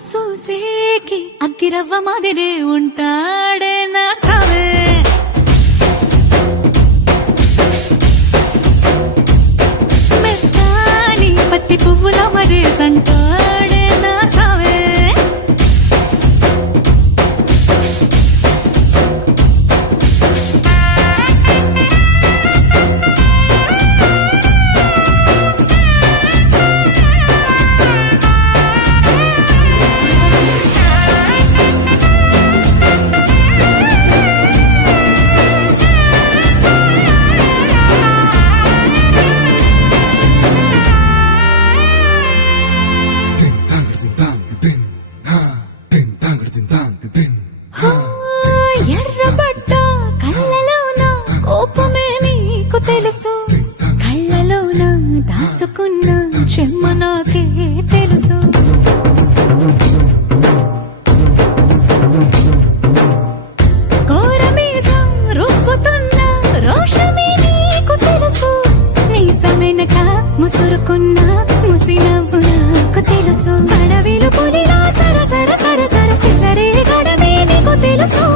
చూసేకి అగ్గిరవ్వ మాదిరి ఉంటాడే నా సావే మెత్తాని పత్తి పువ్వుల మరి సంటాడే నా సావే ఎర్రబట్ట కళ్ళలోన కోపమే నీకు తెలుసు కళ్ళలోన దాచుకున్న చెమ్మ నాకే తెలుసు కోరమీసం రుబ్బుతున్న రోషమే నీకు తెలుసు మీసమెనక ముసురుకున్న ముసినవ్వు నాకు తెలుసు అడవిలు పులిలా సర సర సర సర చిల్లరే గడమే నీకు తెలుసు